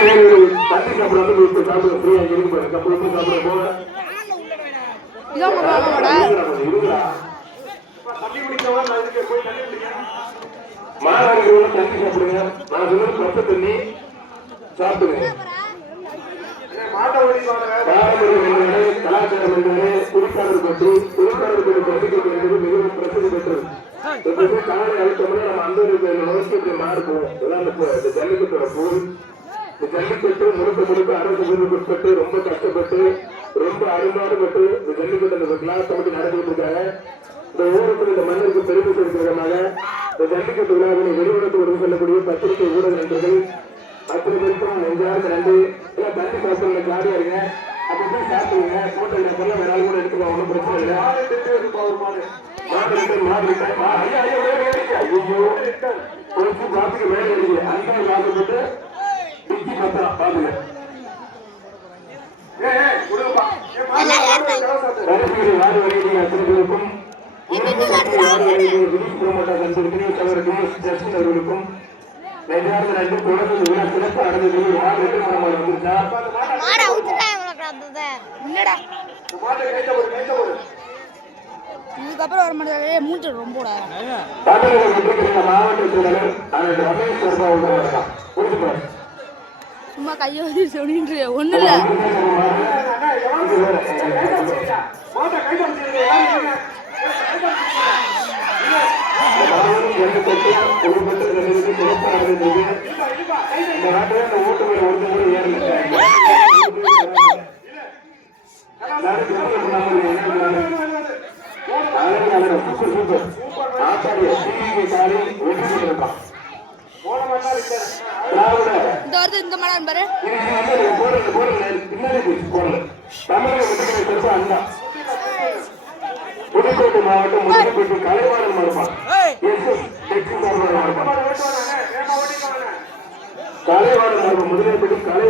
தண்ணி சாப்பிட வந்து இப்ப சாப்பிட ஃப்ரீயா இருக்கு பாருங்க. கப்பல் சாப்பிட போக மாணவர்கள் தண்ணி சாப்பிடுங்க. நான் சொல்றது பச்சை தண்ணி சாப்பிடுங்க. பாரம்பரிய கலாச்சாரம் என்பது குறிப்பாளர் பற்றி மிகவும் பிரசித்தி பெற்றது. காலை அழுத்தம்னா நம்ம அந்த நோக்கத்தை மாறுவோம். ஜல்லிக்கட்டோட போல் ஜல்லிக்கட்டு முழுக்க அரசு உட்பட்டு ரொம்ப கஷ்டப்பட்டு ரொம்ப அரும்பாடுபட்டு இந்த ஜல்லிக்கட்டு அந்த கிளாஸ் மட்டும் நடத்திட்டு இருக்காங்க. இந்த ஊருக்கு இந்த மண்ணிற்கு பெருமை சேர்க்கிறதுனால இந்த ஜல்லிக்கட்டு விழாவினை வெளியுறவு உதவி சொல்லக்கூடிய பத்திரிகை ஊடக நண்பர்கள் அத்தனை பேருக்கும் நெஞ்சார்ந்த நன்றி. எல்லாம் தண்ணி சாப்பிடுங்க, ஜாலியா இருங்க. அப்படி போய் சாப்பிடுங்க. போட்டோ எடுக்கலாம், வேற ஆள் கூட எடுத்துக்கலாம், ஒன்றும் பிரச்சனை இல்லை. பாத்துக்கு வேலை இருக்கு. அந்த பாத்துக்கிட்டு டிக்கி பத்திரம் பாத்துங்க. அவர்களுக்கும் சிறப்பு அடைஞ்சது இதுக்கப்புறம் வர மாட்டேங்க. மூச்சு ரொம்ப சும்மா கையை வச்சு சொல்லிட்டு ஒண்ணு இல்ல. இந்த மரம் பாரு புதுக்கோட்டை மாவட்டம் முதுகுப்பட்டி கலைவாணன் மரபான் கலைவாணன் மரபம் முதலில் கலை